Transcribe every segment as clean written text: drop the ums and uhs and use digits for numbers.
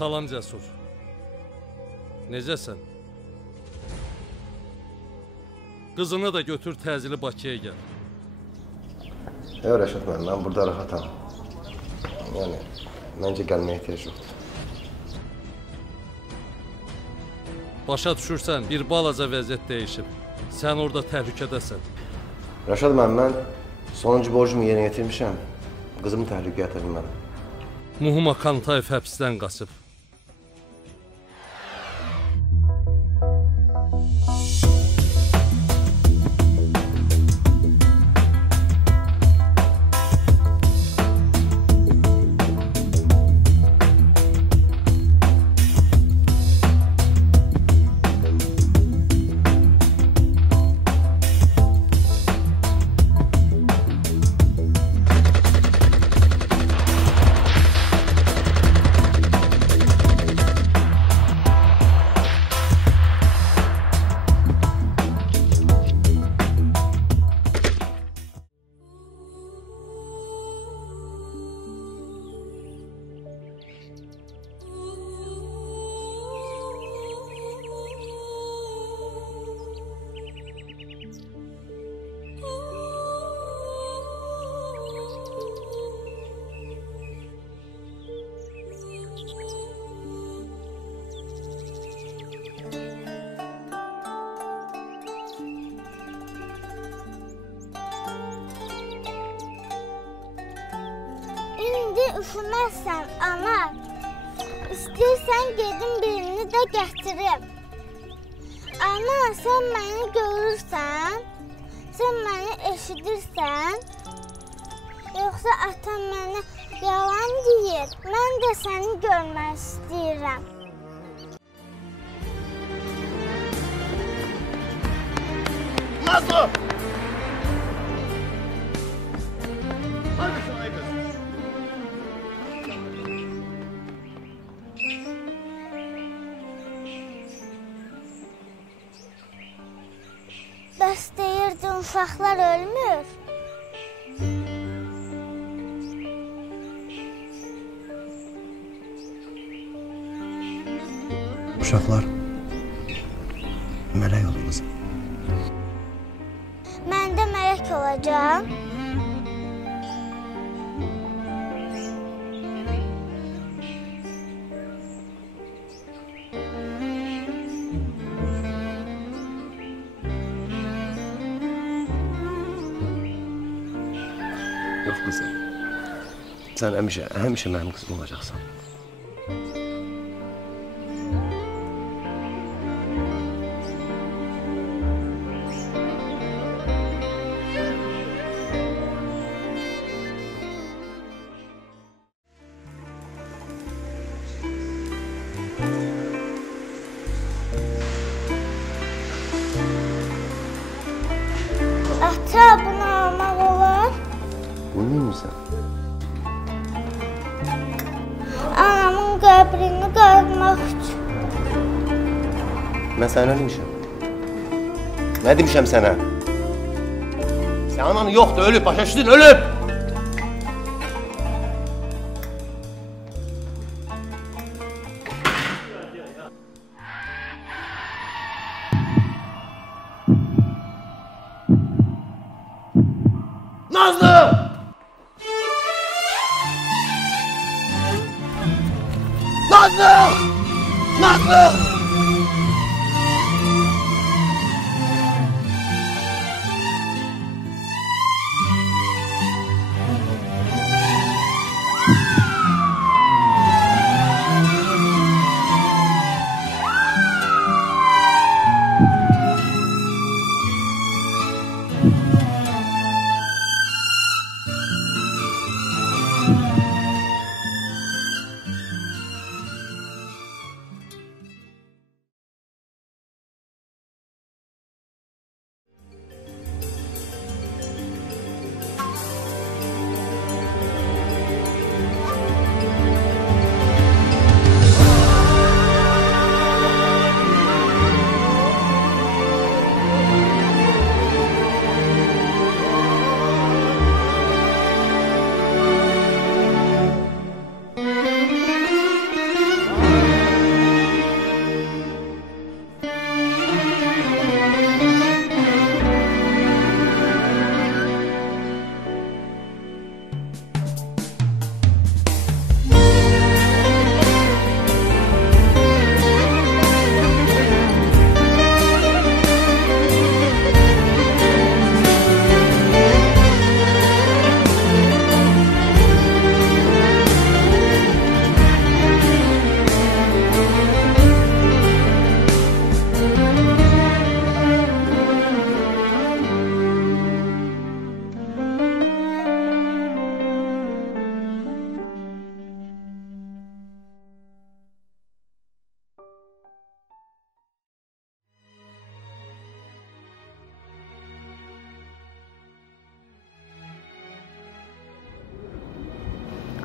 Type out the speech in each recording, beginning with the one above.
Salam Cəsur. Necəsən? Qızını da götür təcili Bakıya gəl. Yox Rəşad müəllim, mən burada rahatam. Yəni, məncə gəlməyə ehtiyac yoxdur. Başa düşürsən, bir balaca vəziyyət dəyişib. Sən orada təhlükədəsən. Rəşad müəllim, mən sonuncu borcumu yerinə yetirmişəm. Qızımı təhlükəyə ata bilmərəm. Muhuma Kantayev həbsdən qaçıb. Üşüməzsən, ana. İstəyirsən, gedim birini də gətirim. Ana, sən məni görürsən? Sən məni eşidirsən? Yoxsa atam mənə yalan deyir? Mən də səni görmək istəyirəm. Nazlı! Bəs deyirdin, uşaqlar ölmür. Uşaqlar mələk olur qızım. Mən də mələk olacağım. Yox qızım. Sən həmişə mənim qızım olacaqsan. Ata, bunu almaq olar? Bunu neymişsən? Anamın qəbrini qazmaq üçün. Mən sənə nə demişəm? Nə demişəm sənə? Sən ananı yoxdur, ölüb, başa düşdün, ölüb! Nazlı! Nazlı! Nazlı!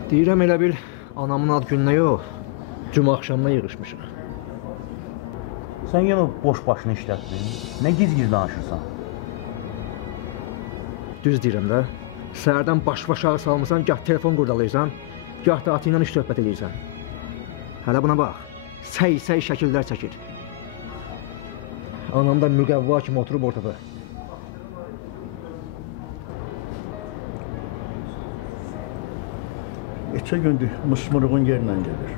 Deyirəm elə bil anamın ad gününə yox, cümə axşamına yığışmışıq. Sən yenə boş başını işlətdin. Nə giz-giz danışırsan? Düz deyirəm də. Səhərdən baş aşağı salmısan, gah telefon qurdalayırsan, gah da atı ilə iş söhbət edirsən. Hələ buna bax, səy-səy şəkillər çəkir. Anam da müqəvva kimi oturub ortada. Neçə gündür mısmırığın yerlə gedir.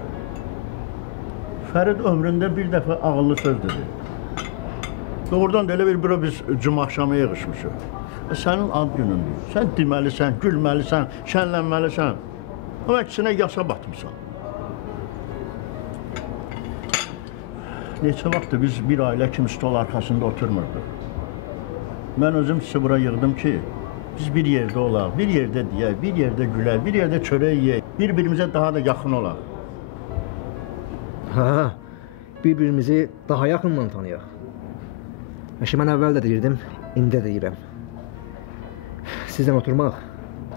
Fərid ömründə bir dəfə ağıllı söz dedi. Doğrudan da elə bir bura biz cümə axşamı yığışmışıq. Sənin ad günündür. Sən deməlisən, gülməlisən, şənlənməlisən. Ama ikisine yasa batmışsan. Neçə vaxtdır biz bir ailə kimi stol arxasında oturmurduq. Mən özüm sizi bura yığdım ki, biz bir yerdə olaq, bir yerdə deyək, bir yerdə gülək, bir yerdə çörək yeyək, bir-birimizə daha da yaxın olaq. Ha, bir-birimizi daha yaxından tanıyaq. Mən əvvəl də deyirdim, indi də deyirəm. Sizdən oturmaq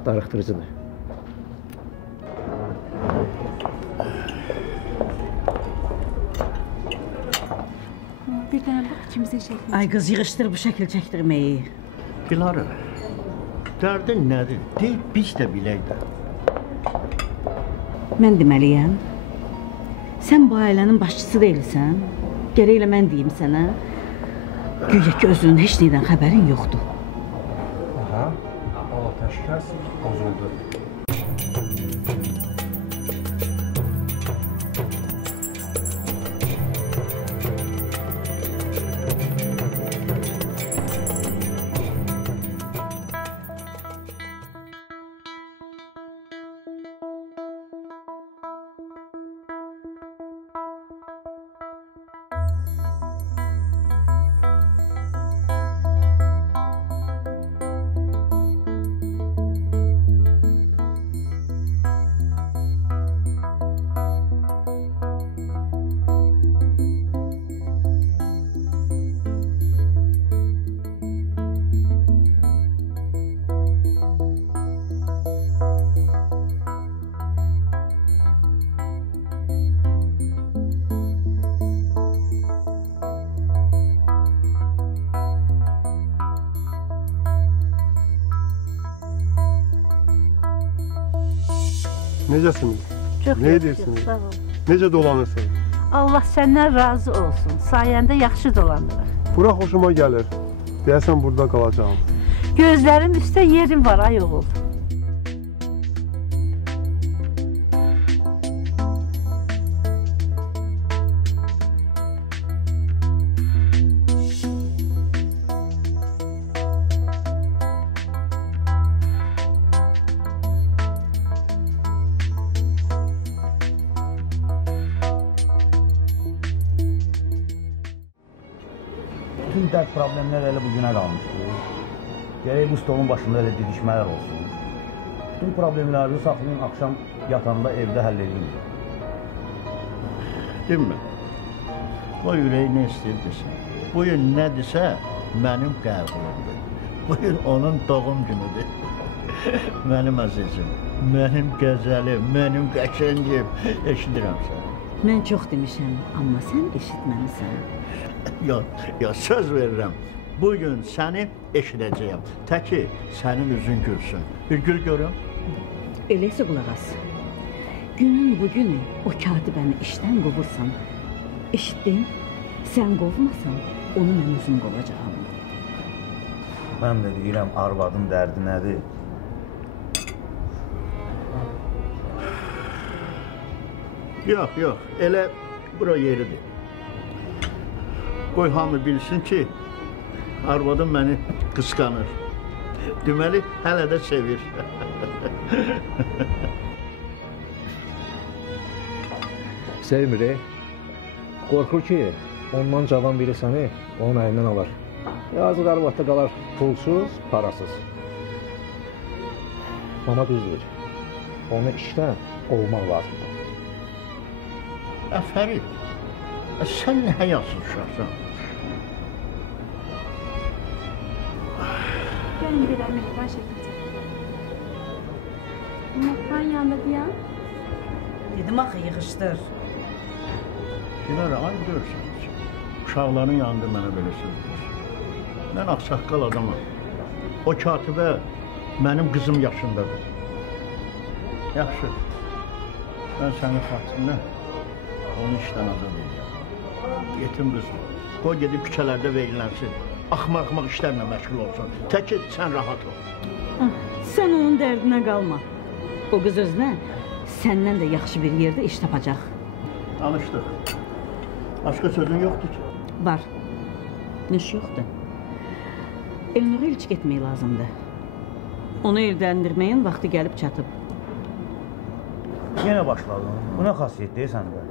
darıxdırıcıdır. Bir dənə bax, ikimizin şəklini. Ay qız, yığışdır bu şəkil çəkdirməyi. Dilara, dərdin nədir? Deyil, biz də bilək də. Mən deməliyəm, sən bu ailənin başçısı deyilsən, gərək elə mən deyim sənə, güya ki özünün heç neydən xəbərin yoxdur. Aha, ateşkəs bozuldu. Necəsiniz? Çox ne edirsiniz? Sağ ol. Necə dolanırsınız? Allah səndən razı olsun. Sayəndə yaxşı dolanırıq. Bura xoşuma gəlir. Deyəsən burada qalacağım. Gözlərim üstə yerim var ay oğul. Bütün dərd problemlər elə bugünə qalmışdır. Gərək bu stolun başında elə didişmələr olsun. Bütün problemləri saxlayın, akşam yatanda evdə həll edin. Demə, o ürəyi nə istəyir desin. Bugün nə desə, mənim qəbulumdur. Bugün onun doğum günüdür. Mənim əzizim, mənim gözəlim, mənim qəşəngim, eşidirəm səni. Mən çox demişəm, amma sən eşitməlisən. Ya söz verirəm, bugün səni eşidəcəyəm. Təki sənin üzün gülsün. Bir gül görüm. Eləsə qulaq as. Günün bugünü o katibəni işdən qovursan, eşitdin, sən qovmasan, onu mən özüm qovacağam. Mən də deyirəm, arvadın dərdi nədir? Yox, elə bura yeridir. Qoy hamı bilsin ki, arvadım məni qısqanır. Deməli, hələ də sevir. Sevmir, qorxur ki, ondan cavan biri səni onun əlindən alar. Yazıq arvadda qalar pulsuz, parasız. Mama düz deyir, onu işdən qovmaq lazımdır. Fərid, sən nə həyasız uşaqsan? Gəlin bir əməkdən şəkil çək. Mutfağın yanında deyən? Dedim axı yığışdır. Dilara, ay görürsünüz. Uşaqların yanında mənə belə söz deyir. Mən ağsaqqal adamam. O katibə mənim qızım yaşındadır. Yaxşı. Mən sənin xatirinə onu işdən azad edeceğim. Yetim qızım. Qoy gedib küçələrdə verilənsin. Axmaq işlərlə məşğul olsun. Tək et, sən rahat ol. Sən onun dərdinə qalma. O qız özünə səndən də yaxşı bir yerdə iş tapacaq. Danışdıq. Başqa sözün yoxdur ki. Var. Nəş yoxdur. Elnura ilk getmək lazımdır. Onu evləndirməyin vaxtı gəlib çatıb. Yenə başladın. Bu nə xasiyyət deyirsən də?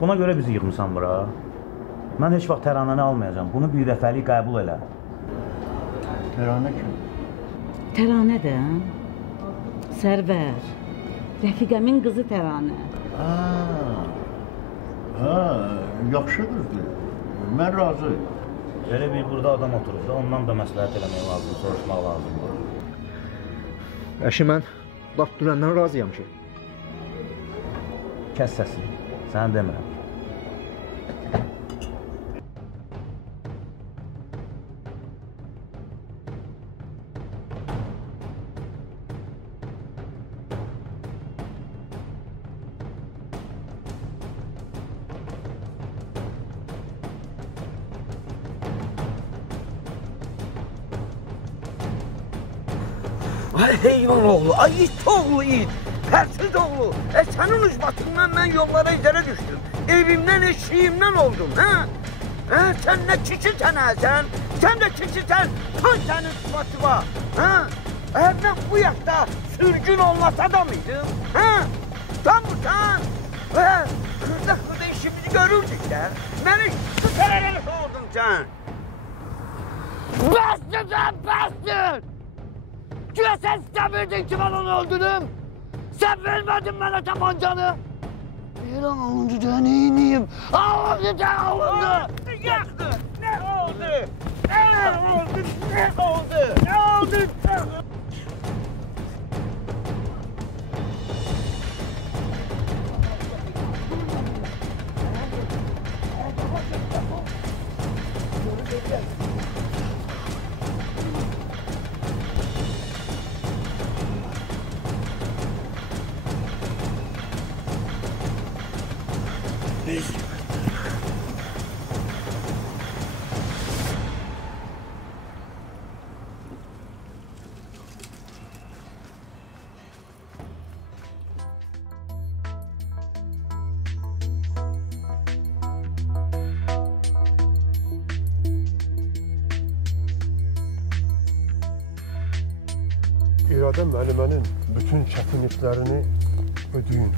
Buna görə bizi yığmısan bura. Mən heç vaxt təranəni almayacağam. Bunu bir dəfəlik qəbul elə. Təranə kim? Təranə də, Sərvər, rəfiqəmin qızı Təranə. Yaxşı qızdır. Mən razı. Elə bir burada adam oturur da, ondan da məsləhət eləmək lazımdır, soruşmaq lazımdır. Əşi, mən laf dünəndən razıyam ki. Kəs səsini, sənə demirəm. Ay heyvan oğlu, ay it oğlu it, pərsiz oğlu. Sənin ucbatından mən yollara izlərə düşdüm. Evimdən, eşiğimdən oldum, hə? Sən nə kişisən, sən? Sən də kişisən, tan sənin ucbatı var, hə? Mən bu yaşda sürgün olmasa da mıydım, hə? Tam bu, tan? Xırda işimizi görürdük də. Məni şu tərələrə oldun sən. Bəsdir sən, bəsdir! Güya sen istemirdin ki ben onu öldürüm. Sen vermedin bana tabancanı. Bir an alındı da neyiniyim? Alındı da alındı. Yaktı. Ne oldu? Ne oldu? Ne oldu? Ne oldu? İradə müəllimənin bütün çətinliklərini ödəyin.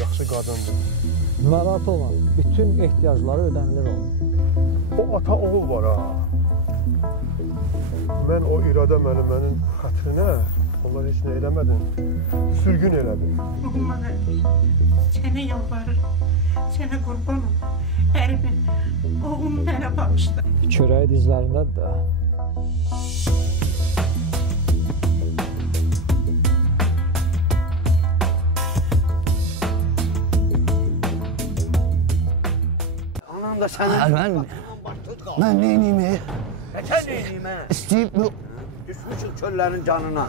Yaxşı qadındır. Narahat olan bütün ehtiyacları ödənilir onun. O ata oğul var ha. Mən o İradə müəllimənin xətrinə onlar heç nə eləmədim. Sürgün elədim. Olmadı. Sənə yalvarır. Sənə qurbanım. Ərimin, oğlum mənə bağışla. Çörəyi dizlərindədir də. Da sənin mən neyniyim? Sən neyniyim? İstəyib düşmüşük çöllərin canına.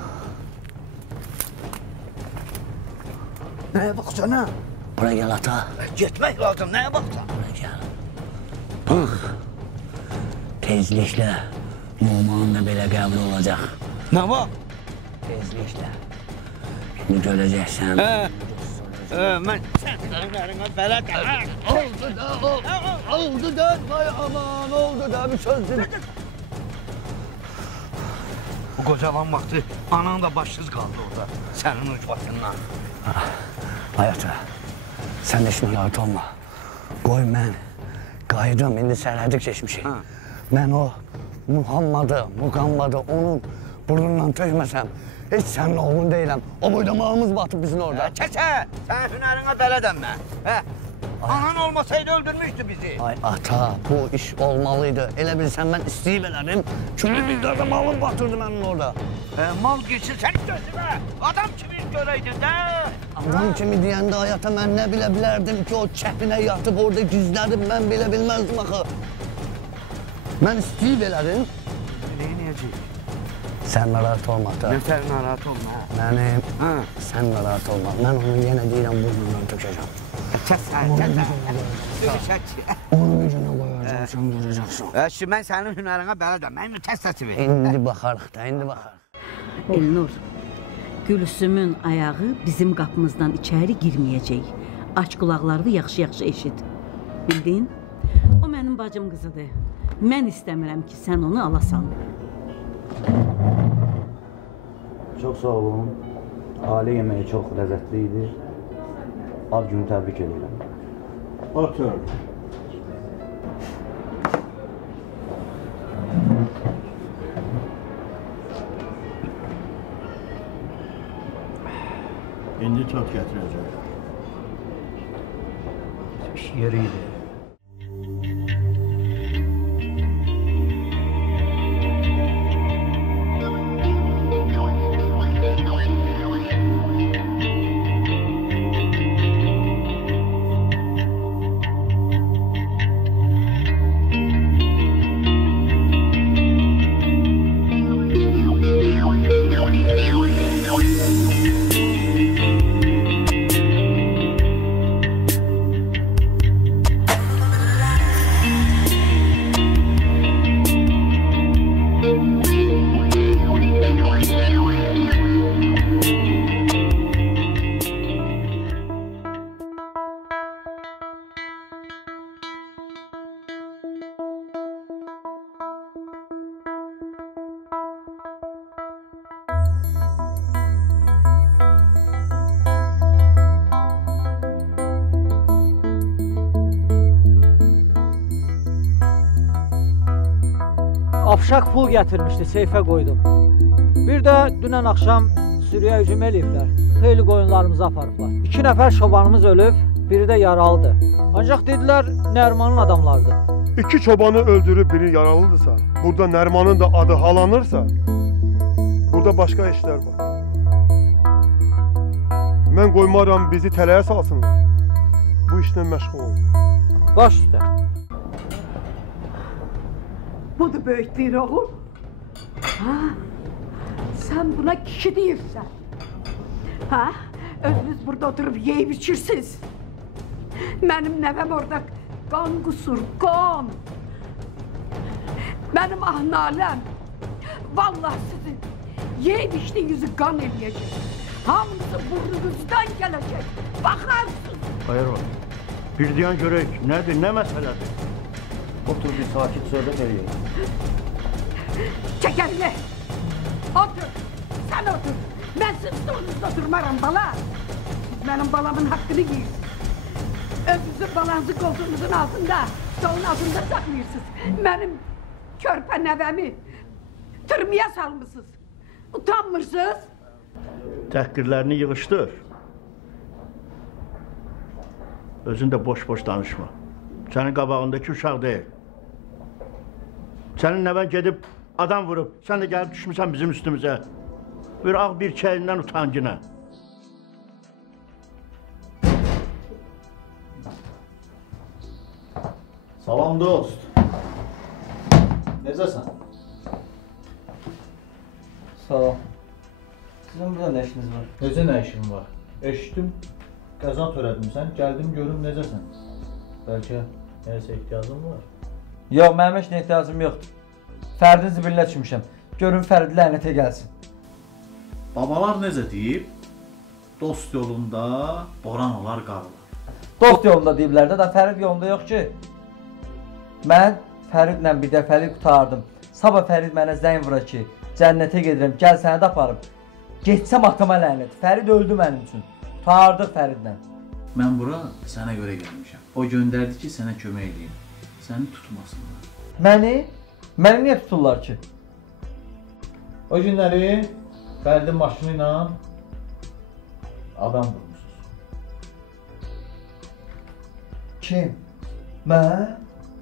Nəyə baxsan ha? Buraya gel ata. Getmək lazım, nəyə baxsan? Buraya gel. Bax, tezliklə Numanın da belə qəbul olacaq. Nə var? Tezliklə. Şimdi görəcəksən. Mən sənlərinə belə də. Oldu da, oldu da, vay aman, oldu da, bir söz dedim. Bu qocalan vaxtı anan da başsız qaldı orada, sənin ucbatından. Hayata, sən də işinə narahat olma. Qoy mən qayıdım, indi sərhədi keçmişik. Mən o Muhammadı, onun burnundan tökməsəm, heç sənin oğlun deyiləm. O boydamağımız batıb bizim orada. Kəsə, sən hünərinə bələdəm mən. Anan olmasaydı öldürmüştü bizi. Ay ata, bu iş olmalıydı. Elə bilsən mən istəyib elədim. Külü bir dördə malım batırdı mənim orada. Mal girsin senin gözüne. Adam kimi göreydin de. Adam kimi deyəndə hayata mən nə bilə bilərdim ki, o çəpinə yatıb orada gizlədim. Mən bilə bilməzdim axı. Mən istəyib elədim. Neynəyəcək? Sən narahat olma ata. Nətər narahat olma. Mənim, sən narahat olma. Mən onu yenə deyirəm, burnundan tökəcəm. Onun gücünə qoyacaq, sən görəcəksən. Mən sənin hünərinə bələdəm, mənim təstəsi ver. İndi baxarıq da, indi baxarıq. Elnur, Gülsümün ayağı bizim qapımızdan içəri girməyəcək. Aç qulaqlarını yaxşı-yaxşı eşit. Bildin? O mənim bacım qızıdır. Mən istəmirəm ki, sən onu alasan. Çox sağ olun. Ailə yeməyi çox ləzzətli idi. Ad günü təbrik edirəm. Otur. İndi tot gətirəcək. İş yeri idi. Afşaq pul gətirmişdi, seyfə qoydum. Bir də dünən axşam sürüyə hücum eləyiblər. Xeyli qoyunlarımızı aparıblar. 2 nəfər çobanımız ölüb, biri də yaralıdır. Ancaq dedilər, Nərmanın adamlarıdır. 2 çobanı öldürüb biri yaralıdırsa, burada Nərmanın da adı halanırsa, burada başqa işlər var. Mən qoymaram bizi tələyə salsınlar. Bu işlə məşğul olun. Baş üstə. Budur böyütdüyün oğul. Ha? Sen buna kişi değilsen. Ha? Özünüz burada oturup yiyip içirsiniz. Benim nevem orada kan kusur, kan. Benim ahnalem. Vallahi sizin yiyip içtiğinizi kan eləyəcək. Hamısı burnunuzdan gelecek. Bakarsınız. Hayır var. Bir diyan görək, nədir, nə məsələdir? Otur bir sakit söhbət edeyim. Çek elini. Otur. Sen otur. Ben sizin stolunuzda durmaram bala. Siz benim balamın hakkını yiyin. Özünüzü balanızı koltuğunuzun altında, stolun altında saklıyorsunuz. Benim körpe nevemi tırmaya salmışsınız. Utanmırsınız. Təhqirlərini yığışdır. Özün də boş-boş danışma. Sənin qabağındakı uşaq deyil. Sənin nəvən gedib adam vurub, sən də gəlib düşmüsən bizim üstümüzə. Bir ağ bir çəyindən utancına. Salam dost. Necəsən? Salam. Sizin burada nə işiniz var? Necə nə işin var? Eşitdim, qəza törədimsən, gəldim görüm necəsən. Bəlkə nəyəsə ehtiyacın var? Yox, mənim heç nə ehtiyacım yoxdur. Fərdin zibilinə düşmüşəm. Görün Fərdi lənətə gəlsin. Babalar necə deyib? Dost yolunda boran olar qarlar. Dost yolunda deyiblər də Fərid yolunda yox ki. Mən Fəridlə bir dəfəlik qutardım. Sabah Fərid mənə zəng vurur ki, cənnətə gedirəm, gəl səni də aparım. Getsəm atama lənət. Fərid öldü mənim üçün. Qutardıq Fəridlə. Mən bura sənə görə gəlmişəm. O göndərdi ki, sənə kömək edeyim. Səni tutmasınlar. Məni? Məni niyə tuturlar ki? O günləri Fəridin maşını ilə adam vurmuşsunuz. Kim? Mən?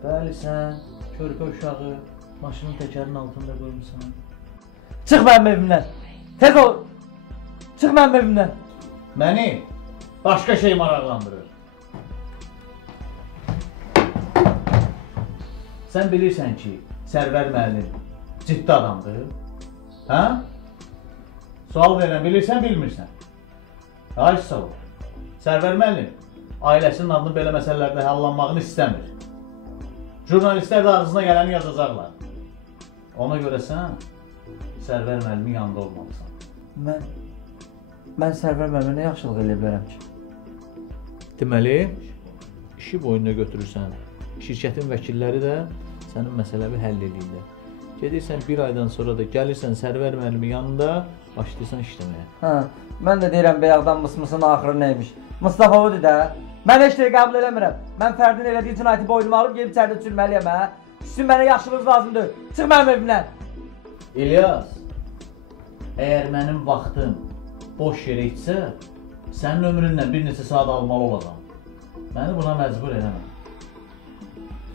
Bəli, sən körpə uşağı maşının təkərinin altında qoymusan. Çıx mənim evimdən. Tez ol. Çıx mənim evimdən. Məni başqa şey maraqlandırır. Sən bilirsən ki, Sərvər müəllim ciddi adamdır. Hə? Sual verirəm, bilirsən, bilmirsən? Ay sağ ol. Sərvər müəllim ailəsinin adını belə məsələlərdə hallanmağını istəmir. Jurnalistlər də ağzına gələni yazacaqlar. Ona görə sən Sərvər müəllimin yanında olmalısan. Mən Sərvər müəllimə nə yaxşılıq eləyə bilərəm ki? Deməli, işi boynuna götürürsən. Şirkətin vəkilləri də sənin məsələvi həll edirlər. Gedirsən bir aydan sonra da gəlirsən Sərvər müəllimin yanında, başlayırsan işləməyə. Hə, mən də deyirəm bəyağdan mısmısın axırı neymiş. Mustafa odur da. Mən heç şey qəbul eləmirəm. Mən Fərdin elədiyi cinayəti boynuma alıb gelib içəridə çürməliyəm hə. Sizin mənə yaxşılığınız lazımdır. Çıx mənim evimdən. İlyas, əgər mənim vaxtım boş yerə içsə, sənin ömründən bir neçə saat almalı olacam. Məni buna məcbur eləmə.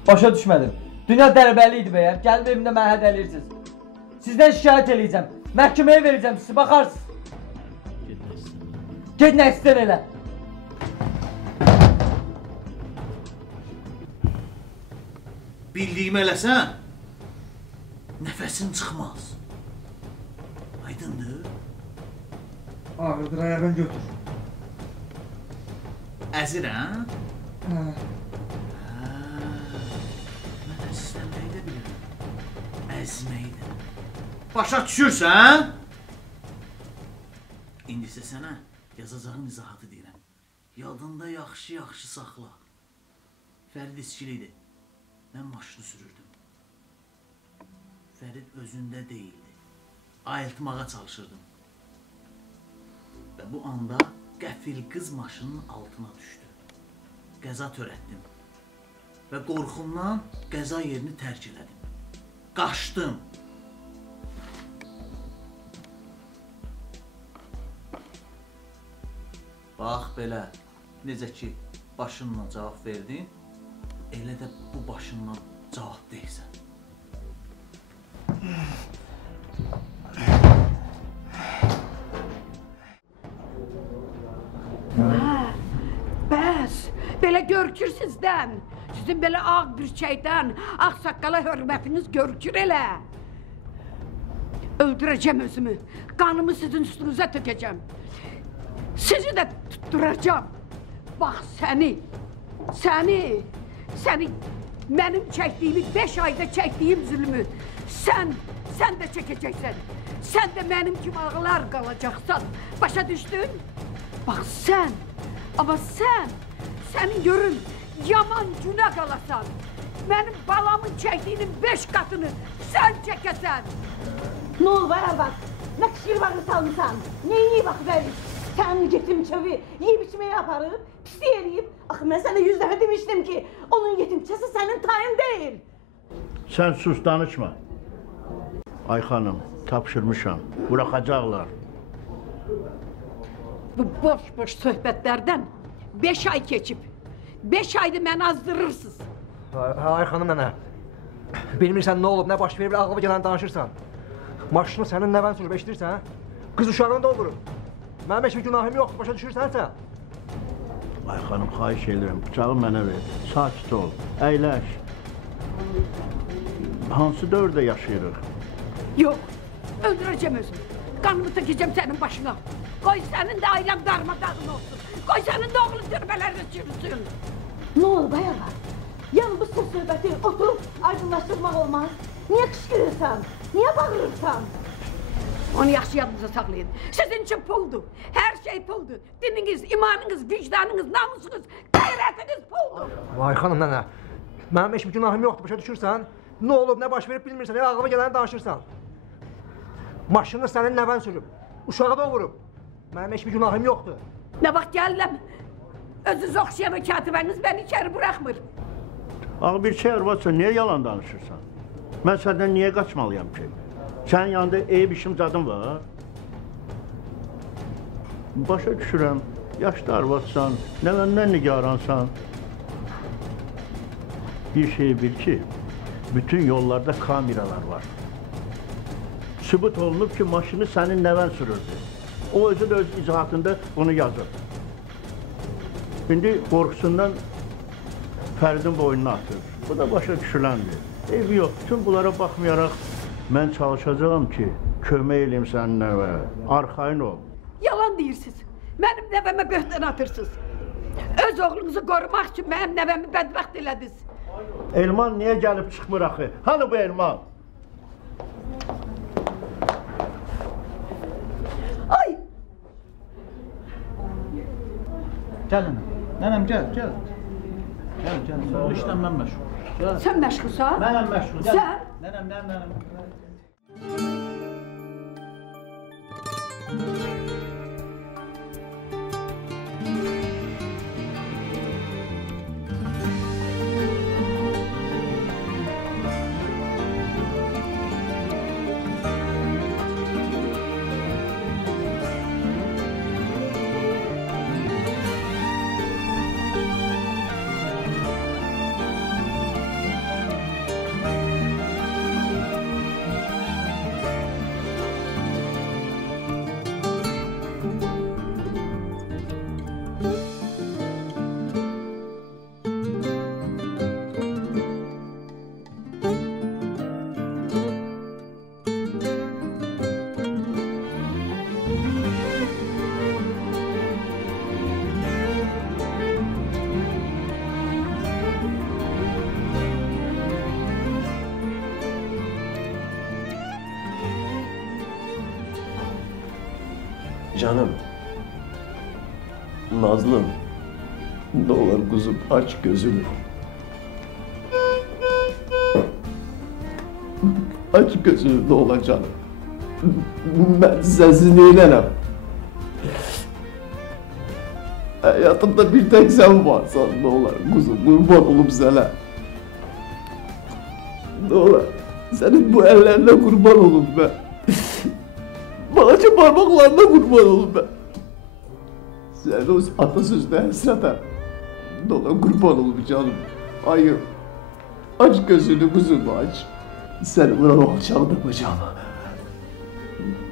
Başa düşmədim. Dünya dərbəli idi bəyəm. Gəlib evimdə mənə hədəliyirsiniz. Sizdən şikayət eləyəcəm. Məhkəməyə verəcəm sizi, baxarsınız. Get nə istəyən elə. Bildiyimi eləsən, nəfəsin çıxmaz. Aydındır? Ağırdır, ayağını götür. Əzirəm? Hə. Mən əzizləməyi də bilirəm. Əzməyi də. Başa düşürsən? İndi isə sənə yazacağım izahatı deyirəm. Yadında yaxşı-yaxşı saxla. Fərid içkiliydi. Mən maşını sürürdüm. Fərid özündə deyildi. Ayıltmağa çalışırdım. Və bu anda qəfil qız maşının altına düşdü. Qəza törətdim. Və qorxumdan qəza yerini tərk elədim. Qaçdım. Bax belə, necə ki başınla cavab verdin, elə də bu başından cavab deyirsən. Bəs, belə görükür sizdən. Sizin belə ağ birçəkdən, ağ saqqala hörmətiniz görükür elə. Öldürəcəm özümü, qanımı sizin üstünüzə tökəcəm. Sizi də tutturacam. Bax səni mənim çəkdiyimi, 5 ayda çəkdiyim zülmü sən də çəkəcəksən. Sən də mənim kimi ağlar qalacaqsan. Başa düşdün? Bax amma sənin görün, yaman günə qalasan. Mənim balamın çəkdiyinin 5 qatını sən çəkəsən. Ne oldu bana bak? Ne kışır bakı salmışsan? Neyini bakı verir? Sen yetim çövi yiyip içmeye yaparıp, pisleyeleyip. Akı ben sana 100 defa demiştim ki onun yetimçesi senin tayın değil. Sen sus, danışma. Ay hanım, tapşırmışam. Bırakacaklar. Bu boş söhbətlərdən 5 ay keçib. 5 ayda məni azdırırsınız. Ay xanım nənə, bilmirsən nə olub, nə baş verib, ağlıma gələn danışırsan. Maşını sənin nəvən sürüb, eşidirsən? Qız uşağını doldurub. Mənim heç bir günahım yoxdur, başa düşürsənsə? Ay xanım, xahiş edirəm, bıçağı mənə ver. Sakit ol, əyləş. Hansı dövrdə yaşayırıq? Yox, öldürəcəm özümü. Qanımı tökəcəm sənin başına. Qoy sənin də ailəm darmadağın olsun. Qoy sənin də oğlun türbələrdə çürüsün. Ne oldu ayağa? Yani bu söhbəti oturup aydınlaştırmak olmaz. Niye kışkırırsan? Niye bağırırsan? Onu yaxşı yadınıza saxlayın. Sizin için puldur. Her şey puldur. Dininiz, imanınız, vicdanınız, namusunuz, qeyrətiniz puldur. Vay xanım nənə, mənim heç bir günahım yoxdur, başa düşürsən? Nə olub, nə baş verib bilmirsən, ya ağlıma gələni danışırsan. Maşını sənin nəvən sürüb, uşağı da vurub. Mənim heç bir günahım yoxdur. Nə vaxt gəlirəm, özünüz oxşayan o katibəniz bəni içəri buraxmır. Ağ bir şey arvadsa niye yalan danışırsan? Ben senden niye kaçmalıyım ki? Sen yanında eyib işim zadım var. Başa düşürəm, yaşlı arvadsan, nəvəndən nigaransan. Bir şey bil ki, bütün yollarda kameralar var. Sübut olunub ki, maşını sənin nəvən sürürdü. O özü də öz izahatında bunu yazır. İndi qorxusundan Fəridin boynuna atır. Bu da başa düşüləndir. Ev yox, bütün bunlara baxmayaraq mən çalışacağım ki, kömək eləyim sənin nəvə, arxayın ol. Yalan deyirsiniz. Mənim nəvəmə böhtan atırsınız. Öz oğlunuzu qorumaq üçün mənim nəvəmi bədbəxt elədiniz. Elman niyə gəlib çıxmır axı? Hanı bu Elman? Ay! Gəlin, nənəm gəl. Gəl, sən işdən mən məşğul. Sən məşğulsan? Mənəm məşğul, gəl. Sən? Nənəm. Canım, Nazlım, ne olur kuzum aç gözünü. Aç gözünü ne olur canım. Ben sensiz neyleyemem. Hayatımda bir tek sen varsan ne olur kuzum, kurban olup sana. Ne olur, senin bu ellerine kurban olup ben. Bağaçı parmaklarına kurban olun ben. Sen o atasözüne esrata. Dolan kurban olun canım. Ayım. Aç gözünü kuzum aç. Seni vuran olacağını yapacağım.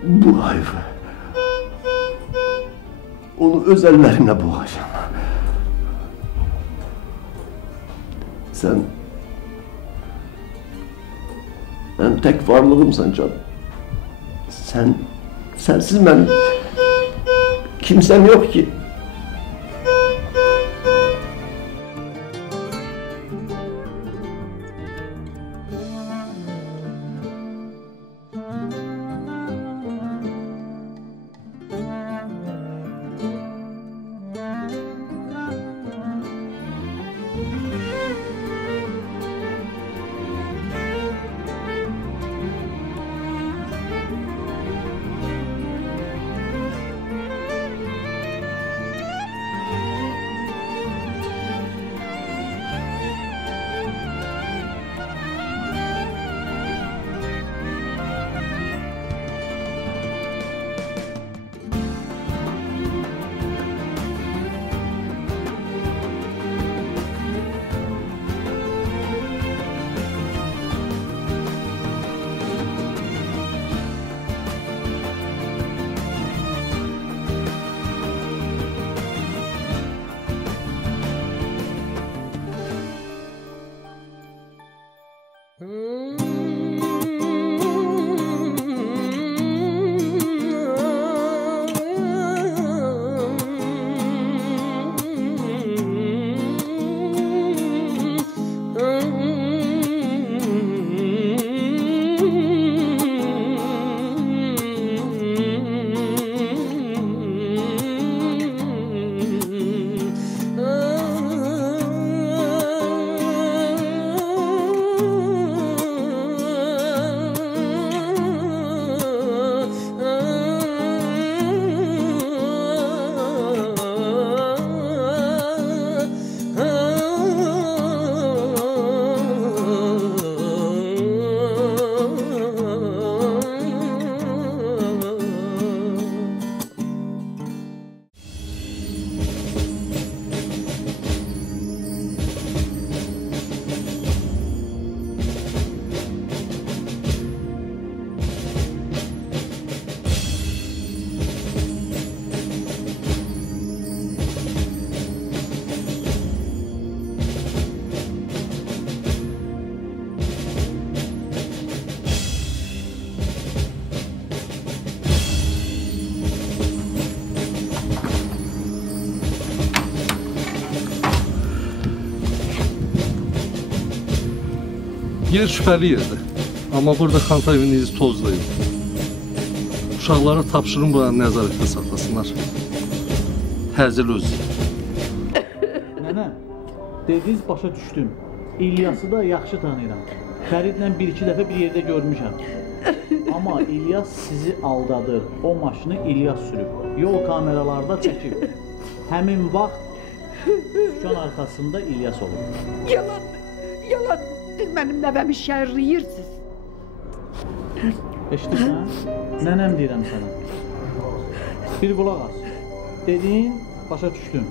Bu hayfı. Onu özellerimle boğacağım. Sen... Ben tek varlığımsın canım. Sensiz benim kimsem yok ki. Yer şübhəli yerdir. Amma burada Xantayevin izi tozlayıb. Uşaqlara tapşırın buranı nəzarətdə saxlasınlar. Həzil özü. Nənə, dediniz başa düşdüm. İlyası da yaxşı tanıyıram. Fəridlə bir-iki dəfə bir yerdə görmüşəm. Amma İlyas sizi aldadır. O maşını İlyas sürüb. Yol kameralarda çəkib. Həmin vaxt sükan arxasında İlyas olub. Yalan, yalan. Siz mənim nəvəmi şərriyirsiniz. Eşidirsən? Nənəm deyirəm sənə. Bir qulaq as. Dedin, başa düşdüm.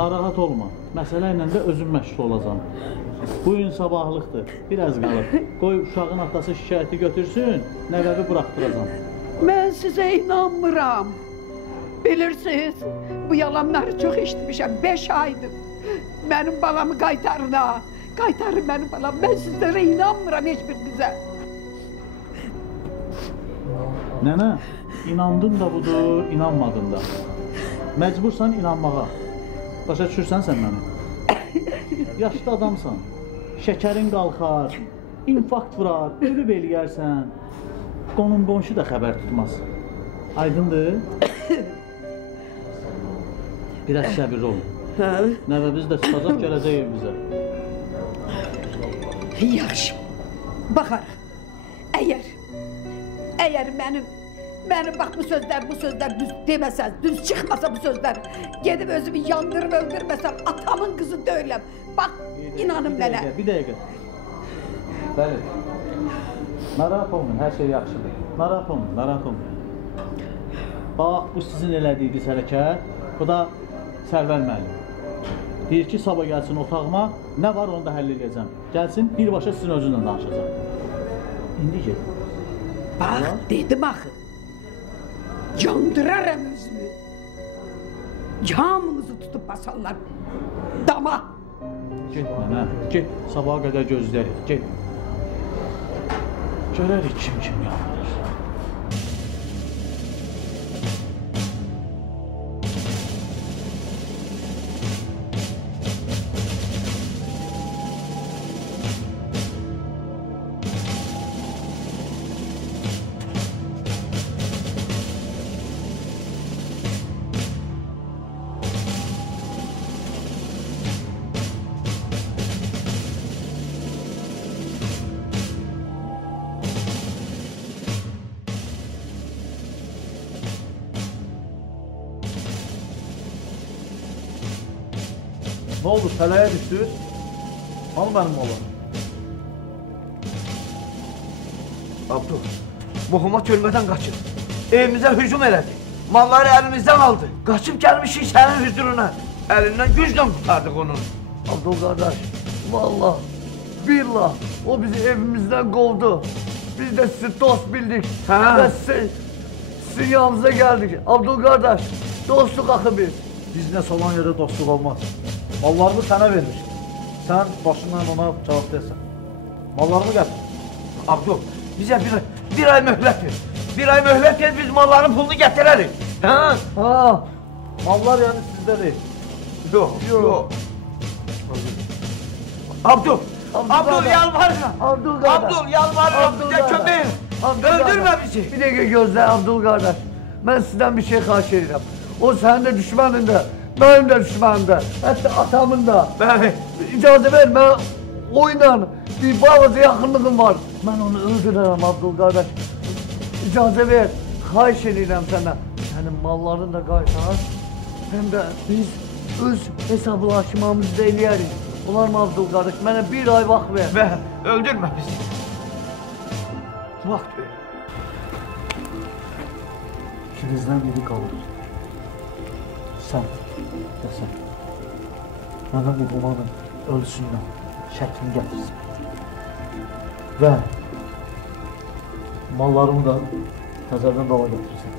Narahat olma. Məsələ ilə də özüm məşğul olacam. Bu gün sabahlıqdır. Biraz qalıb. Qoy uşağın atası şikayəti götürsün, nəvəvi buraxdıracam. Mən sizə inanmıram. Bilirsiniz, bu yalanları çox eşitmişəm. 5 aydır. Mənim balamı qaytarın ha. Qaytarın mənim balam. Mən sizlərə inanmıram heç birinizə. Nənə, inandın da budur, inanmadın da. Məcbursan inanmağa. Başa düşürsən sən məni? Yaşlı adamsan. Şəkərin qalxar, infarkt vurar, ölüb eləyərsən. Qonum-qonşu da xəbər tutmaz. Aydındır? Biraz səbir olun. Nəvəmiz də çıxacaq, gələcək evimizə. Yaxşı, baxarıq. Əgər mənim bax bu sözlər düz deməsəz, düz çıxmasa bu sözlər, gedib özümü yandırıb öldürməsəm, atamın qızı deyiləm. Bax, inanın mənə. Bir dəqiqə. Bəli. Narahat olmayın, hər şey yaxşıdır. Narahat olmayın. Bax, bu sizin elədiyiniz hərəkət, bu da Sərvər müəllim. Deyir ki, sabah gəlsin otağıma, nə var onu da həll edəcəm. Gəlsin, birbaşa sizin özünlə danışacaq. İndi get. Bax, dedim axı. Yandıraram özümü. Camınızı tutub basarlar. Dama. Get mənə, get. Sabaha qədər gözlərik, get. Görərik kim yandır. Ne oldu? Tələyə düşdünüz? Hanı mənim oğlan? Abdul, Muhammed ölmədən qaçır. Evimizə hücum elədi. Malları əlimizdən aldı. Qaçıb gəlmişik sənin hüzuruna. Əlindən güclə qurtardıq onun. Abdul qardaş, vallahi, billah, o bizi evimizdən qovdu. Biz də sizi dost bildik. Və sizin yanınıza gəldik. Abdul qardaş, dostluq axı biz. Bizlə olan yerdə dostluq olmaz. Mallarımı sənə vermiş. Sən başından ona cavab versən. Mallarımı gətir. Abdul, bizə bir ay möhlət ver. Bir ay möhlət ver, biz malların pulunu gətirərik. Mallar yəni sizdə deyil. Yox. Abdul, yalvarıram. Abdul, yalvarıram, bizə kömək et. Öldürmə bizi. Bir dəqiqə gözlə, Abdul qardaş. Mən sizdən bir şey xahiş edirəm. O sənin də düşmənin də, mənim də düşmənim də, hətta atamın da. Bəli. İcazə ver, mən oyla bir balaca yaxınlığım var. Mən onu öldürərəm, Abdul qardaş. İcazə ver, xahiş edirəm sənə. Sənin malların da qaytar, həm də biz öz hesablaşmamızı da eləyərik. Olar mı Abdul qardaş? Mənə bir ay vaxt ver. Öldürmə bizi. Vaxt ver. İkinizdən biri qalır. Sən və sən. Mənə bu romanın ölüsündən şəklini gətirsin. Və mallarımı da nəzərdən dala gətirsin.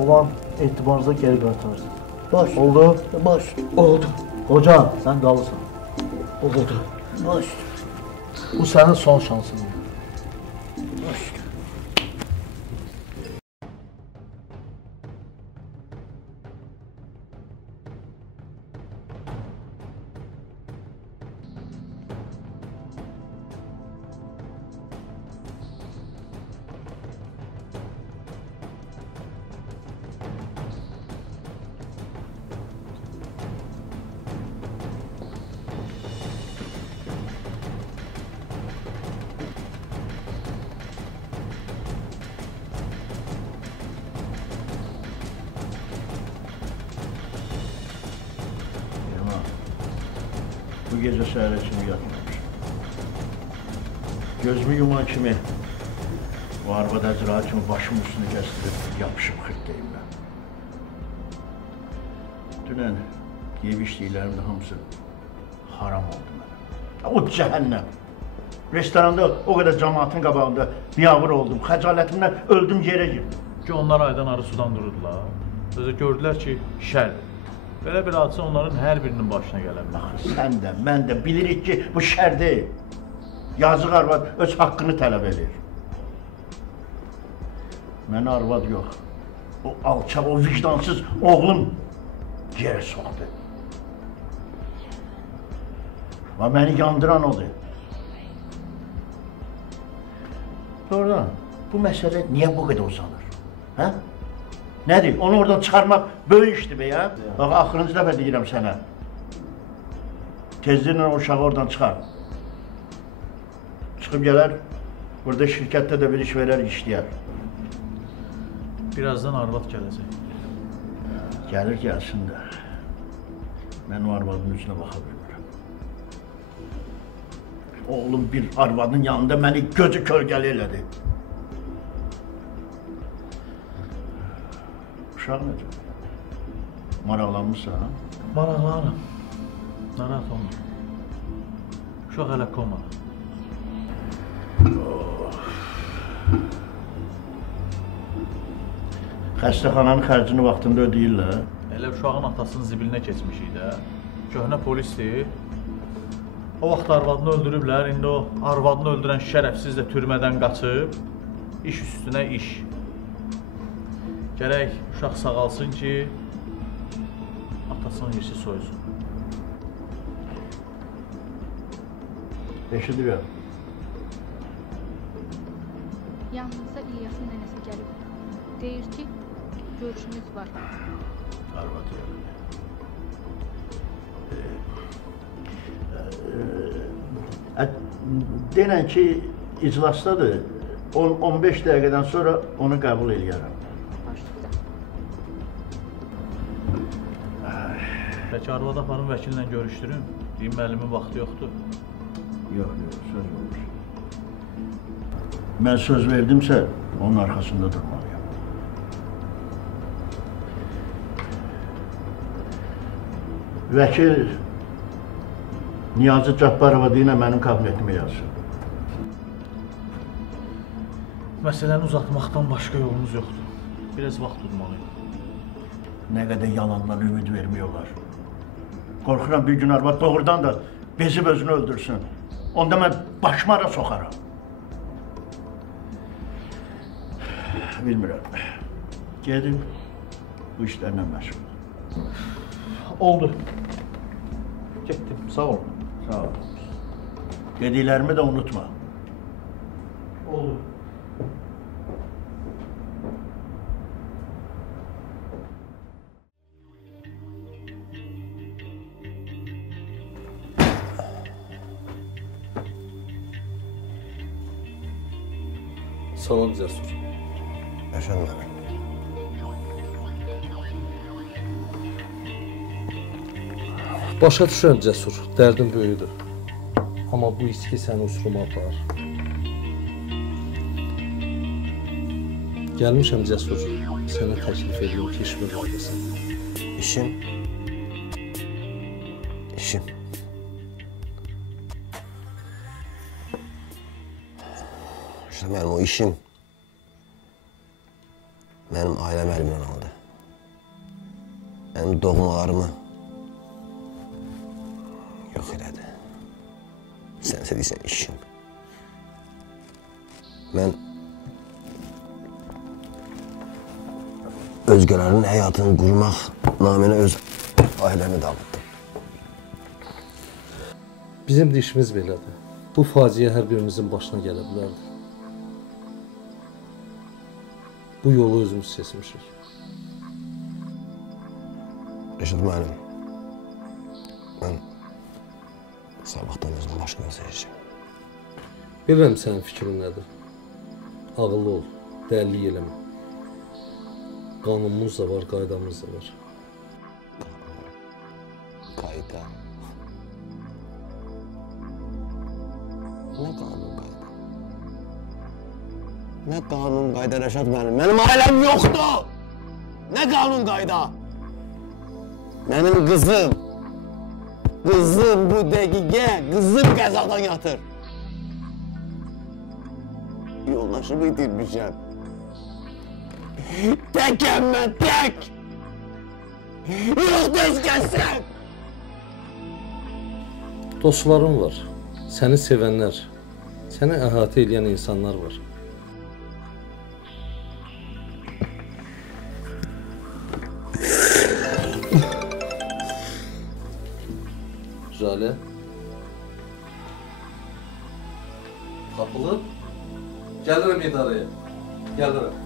Olan etibarınıza geri qaytarırsın. Baş. Oldu? Baş. Oldu. Qoca, sən qalırsan. Oldu. Baş. Bu sənin son şansındır. Baş. Bu gecə səhərə kimi yatmamışım. Gözümü yuman kimi o arvad əzra kimi başımın üstünü kəstirib yapışıb xırtdayım mən. Dünən yeyib içdiklərimin hamısı haram oldu mənə. O cəhənnəm. Restoranda o qədər cəmaatın qabağında biyavır oldum, xəcalətimdən öldüm, yerə girdim. Ki onlar aydan arı sudan dururdular. Özə gördülər ki, şərdir. Belə bir hadisə onların hər birinin başına gələ bilər. Sən də, mən də bilirik ki, bu şər deyil. Yazıq arvad öz haqqını tələb edir. Mənə arvad yox. O alçaq, o vicdansız oğlum yerə soxdu. Və məni yandıran odur. Doğrudan, bu məsələ niyə bu qədər uzanır? Hə? Nədir? Onu oradan çıxarmaq böyük işdir be ya. Bax, axırıncı dəfə deyirəm sənə. Tezliklə o uşağı oradan çıxar. Çıxıb gələr, burada şirkətdə də bir iş verər, işləyər. Birazdan arvad gələcək. Gəlir, gəlsin də. Mən o arvadın üzünə baxa bilmirəm. Oğlum bir arvadın yanında məni gözü kölgəli elədi. Uşaq necə? Maraqlanmışsan? Maraqlanırım. Narahat olma. Uşaq hələ komada. Xəstəxananın xərcini vaxtında ödəyirlər. Elə uşağın atasının zibilinə keçmişik də. Köhnə polisdir. O vaxt arvadını öldürüblər, indi o arvadını öldürən şərəfsiz də türmədən qaçıb. İş üstünə iş. Gərək uşaq sağalsın ki, atasının hirsi soysun. Eşidirəm. Yanınıza İlyasın nənəsi gəlib. Deyir ki, görüşünüz var. Arvad yox. Denən ki, iclasdadır. 10-15 dəqiqədən sonra onu qəbul eləyərəm. Pəki arvad aparın vəkillə görüşdürün. Deyim, müəllimin vaxtı yoxdur. Yox, söz olmuş. Mən söz verdimsə, onun arxasında durmalıyam. Vəkil Niyazi Cabbarova deyinə mənim kabinetimə yazsın. Məsələni uzatmaqdan başqa yolumuz yoxdur. Biraz vaxt tutmalıyım. Nə qədər yalandan ümid vermək olar. Qorxuram bir gün arvad doğrudan da bezib özünü öldürsün. Onda mən başımı ara soxaram. Bilmirəm. Gedim, bu işlərlə məşğul. Oldu. Getdim, sağ ol. Sağ ol. Dediklərimi də unutma. Oldu. Salam Cəsur. Yaşan mənim. Başa düşürəm Cəsur, dərdin böyüdür. Amma bu içki səni uçuruma aparır. Gəlmişəm Cəsur, sənə təklif edirəm ki, işimi qaydasan. İşim? İşim. İşte mənim o işim mənim ailəm əlimdən aldı. Mənim doğmalarımı yox elədi. Sənsə deyirsən işim. Mən özgələrinin həyatını qurmaq naminə öz ailəmi dağıtdım. Bizim də işimiz belədir. Bu faciə hər birimizin başına gələ bilərdi. Bu yolu özümüz seçmişik. Reşad müəllim, mən sabahdan özümün başını seçəcəm. Bilirəm sənin fikrin nədir. Ağıllı ol, dəllik eləmə. Qanunumuz da var, qaydamız da var. Qayda. Nə qanun qayda? Nə qanun qayda Rəşad mənim? Mənim ailəm yoxdur! Nə qanun qayda? Mənim qızım bu dəqiqə, qızım qəzadan yatır. Yoldaşımı itirmişəm. Təkəm mən, tək! Yoxdur heç kəsəm! Dostların var, səni sevənlər, səni əhatə edən insanlar var. Jale. Kapılıb. Gəlirəm idarəyə. Gəlirəm.